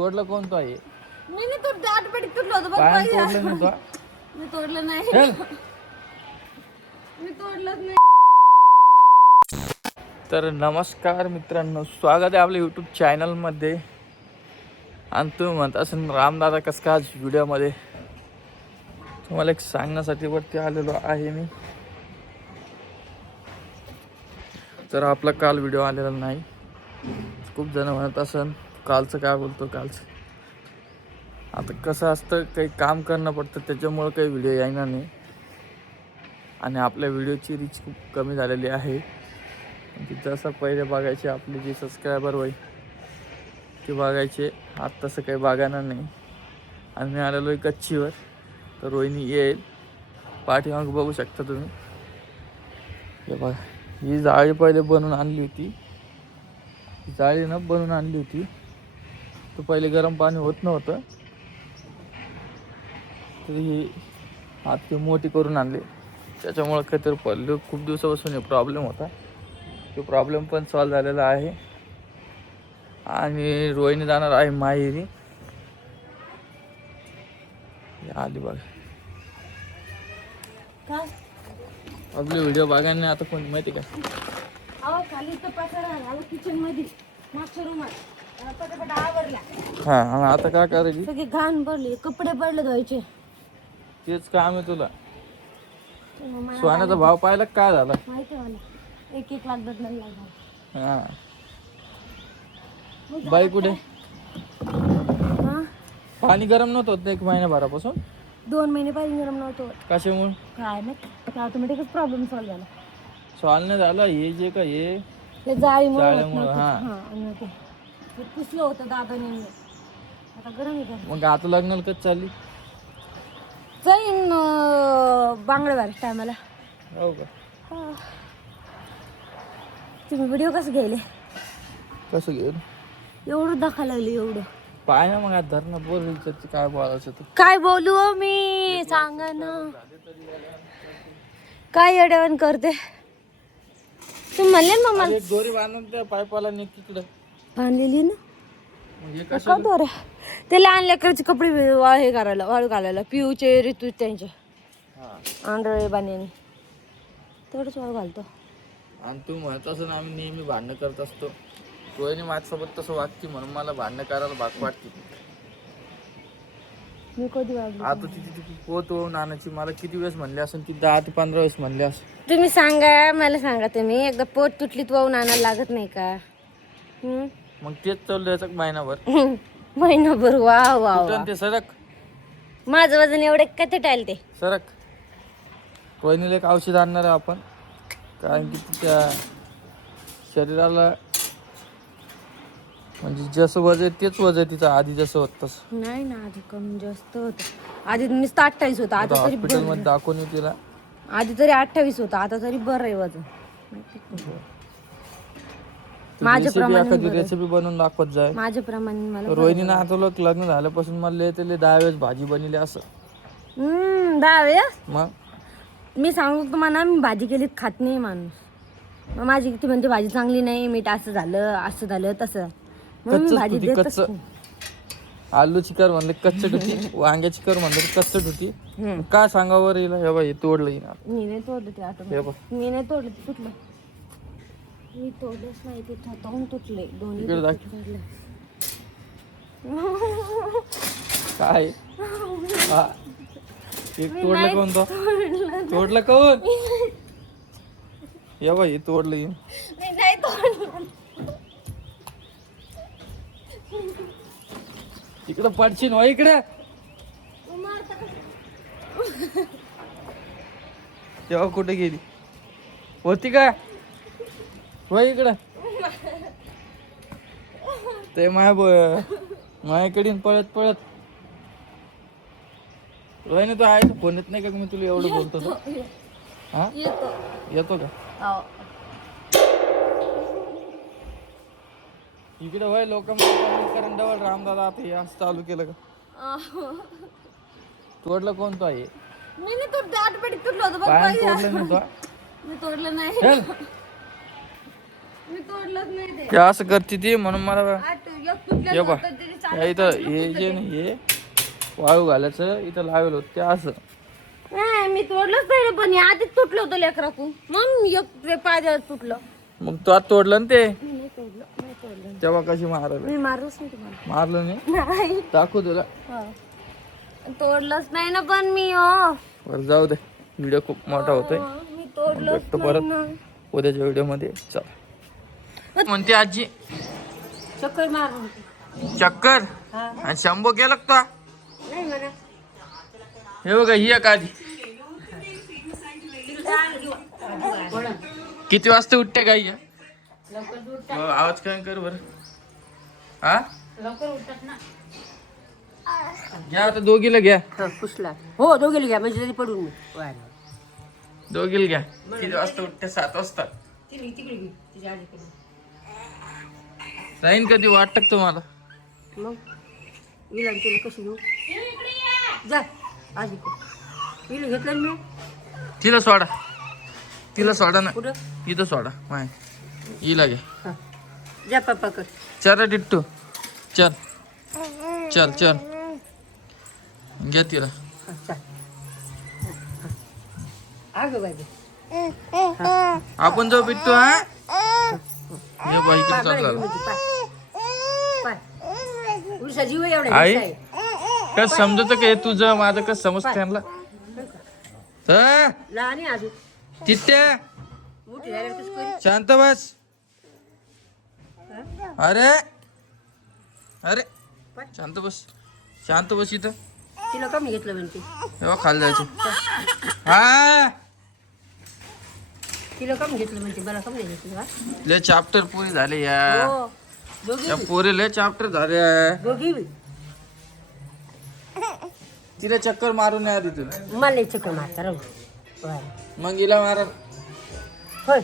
तोडलं कोण तो आहे? मी नाही तोडलं, ऑटोमॅटिक तुटलं होतं बघ. पायानं तोडलं नाही तो? मी तोडलं नाही. चल. मी तोडलंच नाही. तर नमस्कार मित्रांनो, स्वागत आहे आपल्या यूट्यूब चॅनलमध्ये. आणि तुम्ही म्हणत असेल रामदादा कसं का आज व्हिडिओमध्ये, तुम्हाला एक सांगण्यासाठी वरती आलेलो आहे मी. तर आपला काल व्हिडिओ आलेला नाही. खूप जण म्हणत असेल कालचं काय बोलतो कालचं. आता कसं असतं, काही काम करणं पडतं, त्याच्यामुळं काही व्हिडिओ येणार नाही. आणि आपल्या व्हिडिओची रीच खूप कमी झालेली आहे. जसं पहिले बघायचे आपले जे सबस्क्रायबर होईल ते बघायचे, आता तसं काही बघायला नाही. आणि मी आलेलो आहे कच्चीवर. तर रोहिणी येईल, पाठीमागं बघू शकता तुम्ही. हे बघा, ही जाळी पहिले बनवून आणली होती. जाळी ना बनवून आणली होती, तर पहिले गरम पाणी होत नव्हतं, तर ही आता मोठी करून आणली. त्याच्यामुळं काहीतरी पडलं, खूप दिवसापासून हे प्रॉब्लेम होता. तो प्रॉब्लेम पण सॉल्व झालेला आहे. आणि रोहिणी जाणार आहे माहेरी. आली बघा. काय? आपले व्हिडिओ बघायला नाही आता कोणी, माहिती का? अहो खाली तर पसारा झाला किचन मध्ये, मागच्या रूमात पटापट आवरल्या. हा, आणि आता काय करायची? सगळे घाण भरले, कपडे पडले धुवायचे. तेच काम आहे तुला. मला सोन्याचा भाव पाहिला काय झाला? माहिती आहे मला, एक लाख बदलायला लागला. हा, बाई कुठे? हा, पाणी गरम नव्हतं होत एक महिन्याभरापासून. 2 महिने पाहिजे गरम नव्हतं. कशामुळे? काय नाही, ऑटोमॅटिकच प्रॉब्लेम सॉल्व झाला. सॉल्व नाही झालं, हे जे का हे ते जाळीमुळे जाळ्यामुळं. हा, आणि ते पुसलं होतं दादाने. आता गरम आहे का? मग आता लग्नाला कधी चालली? जाईन बांगडेवार टायमाला. हो का? तुम्ही व्हिडिओ कसं घ्यायले? कसं घेऊ? एवढं दाखवायला लागले एवढं. पाय ना मग, आता धरणं बोल विचारते काय बोलायचं तू. काय बोलू हो मी, सांगा ना. काय येड्यावन करते तुम्ही म्हणले ना मला. एक दोरी बांधून त्या पायपाला निघ तिकडं. बांधलेली ना म्हणजे का कसं? दोरे ते लहान लेकराचे कपडे हे करायला, वाळू घालायला, पिऊचे ऋतू त्यांचे आंधळे बाण्याने तेवढंच वाळू घालतो. आणि तू म्हणत असं ना, आम्ही नेहमी भांडणं करत असतो. रोहिणी माझ्यासोबत तसं वागते म्हणून मला भांडणं करायला भाग वाटते. मी कधी वागलो? आता तिथे पोत होऊन आणायची मला किती वेळेस म्हणले असेल, की 10 ते 15 वेळेस म्हणले असेल. तुम्ही सांगा, मला सांगा तुम्ही, एकदा पोट तुटलीत वाहून आणायला लागत नाही का? मग तेच चालू द्यायचं महिनाभर. महिनाभर? वा वा वा. ते सरक माझं वजन एवढे कधी टाईल ते सरक. रोहिणीला एक औषध आणणार आहे आपण, कारण की तिच्या शरीराला म्हणजे जसं वजन तेच वजन तिचं आधी जसं होत तसं नाही ना. आधी कमी जास्त होत. आधी नुसतं 28 होतं, आता तरी हॉस्पिटलमध्ये दाखवून येऊ तिला. आधी तरी 28 होतं, आता तरी बरं आहे वजन. एखादी रेसिपी बनवून दाखवत जाय. माझ्या प्रमाणे मला रोहिणीनं आता लग्न झाल्यापासून मला ते 10 वेळेस भाजी बनवली असं. 10 वेळेस. मग मी सांगू तुम्हाला, मी भाजी केलीत खात नाही माणूस. मग माझी किती म्हणते भाजी चांगली नाही, मीठ असं झालं तसं, म्हणून मी भाजी देतच नाही. आलूची कर म्हणले कच्चट होती, वांग्याची कर म्हणले कच्चट होती. काय सांगावर येईल? हे बाई तोडलं येईल. मी नाही तोडलं ते ऑटोमॅटिक. मी नाही तोडलं ते, तुटलं. मी तोडलंच नाही ते, स्वतःहून तुटले दोन्ही. काय हा एक तोडलं कोण? तो तोडलं कोण? या बाई तोडलं येईल. मी नाही तोडलं. इकडं पडशील हो, इकडं. तेव्हा कुठे गेली होती का? हो इकडं. ते माझ्याकडे पळत पळत. रोहिणी तो आहे, फोन येत नाही का? मी तुला एवढं बोलतो तो. हा येतो का? इकडे वय लोक डबल रामदादा आता हे असं चालू केलं का? तोडलं कोण तो आहे? मी नाही तोडलं, ऑटोमॅटिक तुटलं होतं बघ. पायानं तोडलं नाही तो? मी तोडलं नाही. मी तोडलंच नाही ते. हे असं करते ती म्हणून मला एक तुटलं हे बा होतं, तरी या चालत इथं नव्हतं, हे तुटलं जे ते. नाही हे वाळू घालायचं इथं लावेल होतं ते असं. नाही मी तोडलंच नाही रे, पण हे आधीच तुटलं होतं लेकराकून मग एक पाय तुटलं. मग तू आता तोडलं ना ते मी नाही तोडलं, नाही तोडलं. तेव्हा कशी मारायला मी मारलंच नाही तुम्हाला. मारलं नाही नाही दाखव तुला. हा. तोडलंच नाही ना पण मी हो. बरं जाऊ दे व्हिडिओ खूप मोठा होतोय. मी तोडलंच भेटतो नाही परत ना. उद्याच्या व्हिडिओ मध्ये. चल म्हणते आजी चक्कर मार चक्कर हा. आणि शंभो केला का तो? नाही म्हणा. हे बघा ही एक आजी किती वाजता उठते गाई या? आवाज काय कर बर. हा लवकर उठत ना. घ्या आता दोघीला घ्या. पुसला हो दोघेला घ्या म्हणजे तरी पडून मी. दोघीला घ्या. किती वाजता उठते? 7 वाजता. राहीन कधी वाटत तुम्हाला? मग विला तिला कशी घेऊ जा आधी विला घेतलं मी. तिला सोडा तिला सोडा ना कुठं इथं सोडा माय हिला घ्या. हा. जा पप्पा कर. चल टिट्टू चल चल चल घ्या तिला. हा, चल. अगं बाई आपण जाऊ पिट्टू. हा हे बाई इकडे चालला उलसा जीव एवढा आई आहे. कस समजत का हे तुझं माझं कस समजत त्यांना लहान आहे अजून तिथे मोठी झाल्यावर कसं करू? शांत बस. अरे अरे शांत बस शांत बस इथं. तिला कमी घेतलं म्हणते. तेव्हा खाली जायचं. हा तिला कमी घेतलं म्हणते मला कमी नाही घेतलं का? लय चॅप्टर पुरी झाले या. हो दोघी या पोरी लय चॅप्टर झाले. दोघी बी. तिला चक्कर मारून नाही आली तुला. मला नाही चक्कर मारता राहू. बरं. मग हिला मारा. होय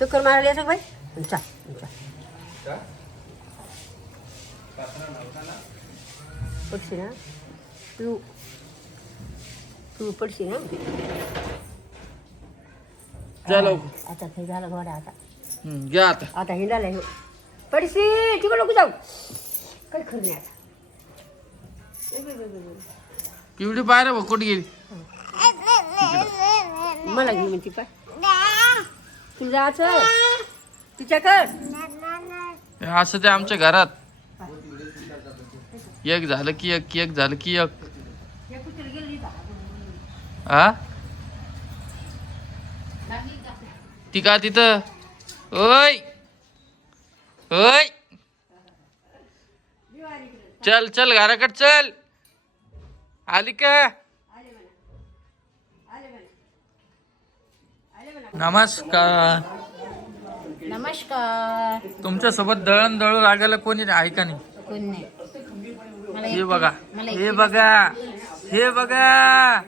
चक्कर मारायला येतं बाई. चल चल पडशी ना तू तू पडशी ना. जा लवकर. आता हे झालं घोडा आता. घ्या आता. आता हिंडायला हे पडशी तिकडे नको जाऊ. काही खरं नाही आता. पिवडी पाय रे कुठे गेली? मला घे म्हणते काय तुला जायचं तिच्याकडं. असं ते आमच्या घरात एक झालं की एक एक झालं की एक. हा ती का तिथं? ओय ओय चल चल घराकड चल. आली का? नमस्कार. नमस्कार. तुमच्या सोबत दळण दळू लागायला कोणी आहे का नाही? कोण नाही. हे बघा हे बघा हे बघा.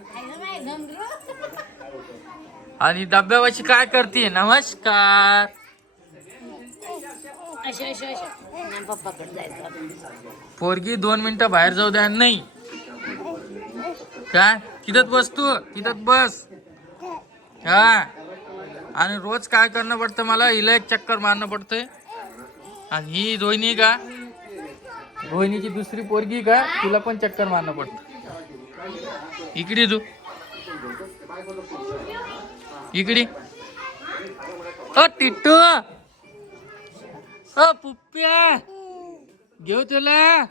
आणि डब्यावाची काय करते? नमस्कार. पप्पाकडे जायचं. पोरगी 2 मिनिटं बाहेर जाऊ द्या नाही काय? तिथंच बस तू तिथंच बस. हा आणि रोज काय करणं पडतं मला? हिला एक चक्कर मारणं पडतंय. आणि ही रोहिणी का रोहिणीची दुसरी पोरगी का तिला पण चक्कर मारणं पडतं. इकडे तू इकडे. अ टिट्टू अ पुप्प्या घेऊ तुला.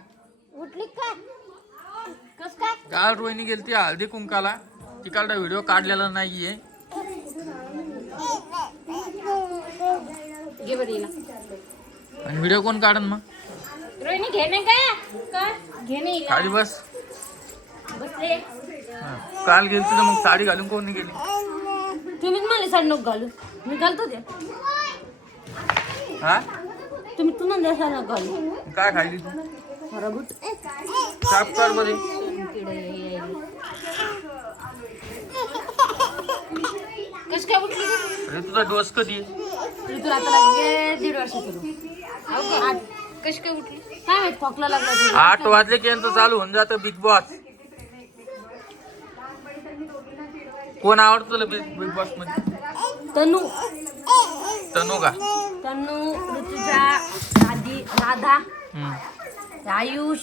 उठली काय कस काय? काल रोहिणी गेलती हळदी कुंकाला. तिकडला व्हिडिओ काढलेला नाहीये. घे बरं हिला. आणि व्हिडिओ कोण काढन मग? रोहिणी घेणे का घेणे खाली बस. बसले. हा. काल गेलती तर मग साडी घालून कोण नाही गेली? तुम्हीच मला साडी नको घालू. मी घालतो ते. हा तुम्ही तुला द्या नको घालू. काय खाल्ली तू? रबूट. साफ कर बरे. कस काय उठली? अरे तुझा डोस कधी? तुला आता लागले 1.5 वर्षाचं. कशी काय उठली? काय माहित खोकला लागला तुला. 8 वाजले की यांचं चालू होऊन जातं बिग बॉस. कोण आवडतं तुला बिग बॉस मध्ये? तनू तनू का? तनू, ऋतुजा, आदी, राधा, आयुष.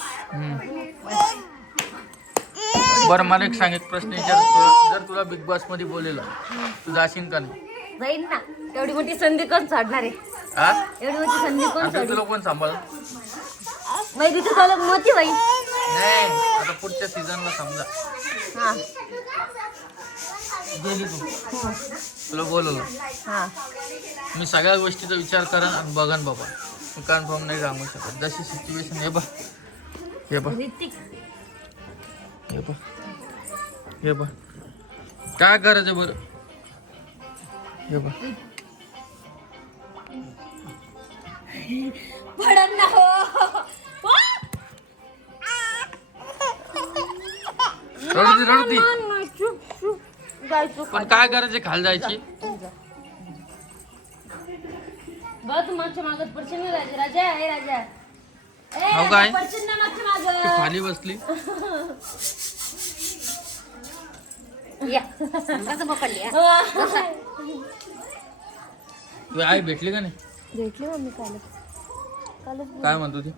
बरं मला एक सांग, एक प्रश्न विचार. जर तुला बिग बॉस मध्ये बोलेलं तू जाशील का नाही? जाईन ना. एवढी मोठी संधी कोण सोडणार आहे? हा? एवढी मोठी संधी कोण आता सोडली? तुला कोण सांभाळ? वैरीचं चालक मोठी बाई. नाही, आता पुढच्या सीझनला समजा हा गेली तू, तुला बोलवलं, हा मी सगळ्या गोष्टीचा विचार करा आणि बघन बाबा. तू कन्फर्म नाही सांगू शकत. जशी सिच्युएशन हे बघ, हे बघ, ऋतिक. हे बघ, हे बघ, काय करायचं बरं? हे बघ, पडत ना हो. रडती रडती. चुप चुप जायचं. पण काय करायचे? खाली जायची. बघ मागच्या मागत पडशील ना राजा. राजा आहे राजा. हो काय? पडशील ना मागच्या ती मागं. खाली बसली. या कसं पकडली? तू आई भेटली का नाही? भेटली मम्मी कालच. काय म्हणतो ती?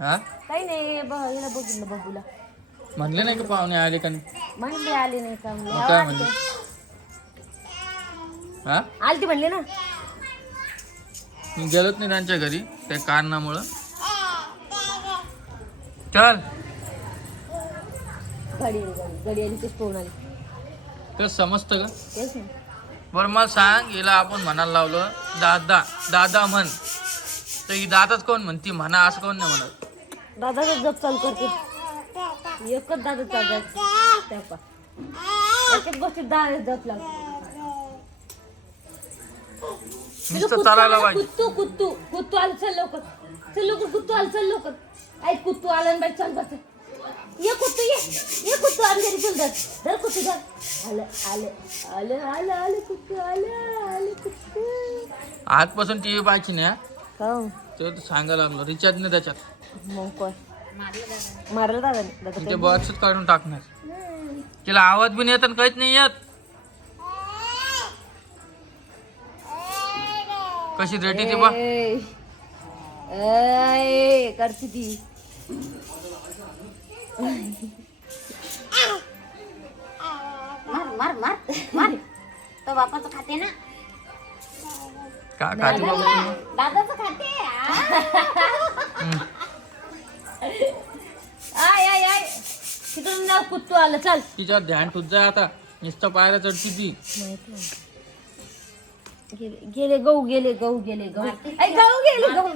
हा, काही नाही. हिला बघितलं बघूला. म्हणले नाही का पाहुणे आले का नाही? म्हणली आली नाही का? मग काय म्हणले? हा, आलती म्हणली ना. मी गेलोच नाही त्यांच्या घरी त्या कारणामुळं. चल, घडी घडी आली तेच फोन आली. तर समजतं का? तेच ना. बरं मला सांग, हिला आपण म्हणायला लावलं दादा दादा म्हण, तर ही दादाच कोण म्हणती म्हणा, असं कोण नाही म्हणत? दादाचा जप चालू करते. एकच दादा चालू त्या एकच गोष्टीत दादा जप लागतो. नुसतं चालायला पाहिजे. कुत्तू कुत्तू कुत्तू आलं. चल लवकर, चल लवकर. कुत्तू आलं. चल लवकर. ऐ कुत्तू आलं ना बाई. चल बस. ये कुत्तू ये कुत्तू अंधेरी. चल धर कुत्तू धर. आलं आलं आलं आलं आलं कुत्तू आलं आलं कुत्तू. आजपासून टीव्ही पाहायची नाही. हो ते सांगायला लागलो, रिचार्ज नाही त्याच्यात. मग कोण मारलं दादा? ते बॉक्सच काढून टाकणार. तिला आवाज बी नाही येत आणि काहीच नाही येत. कशी रेटी ती बा. करते ती. मार मार मार मार. तो बापाचं खाते ना. काय खाते बाबा तुम्ही? दादाचं खाते. I I I. तिकडून जाऊ. कुत्तू आलं. चल. तिच्यावर ध्यान तुझ जाय आता. नुसतं पायऱ्या चढती ती. गेले गहू गेले गहू गेले गहू. गहू गेले गहू.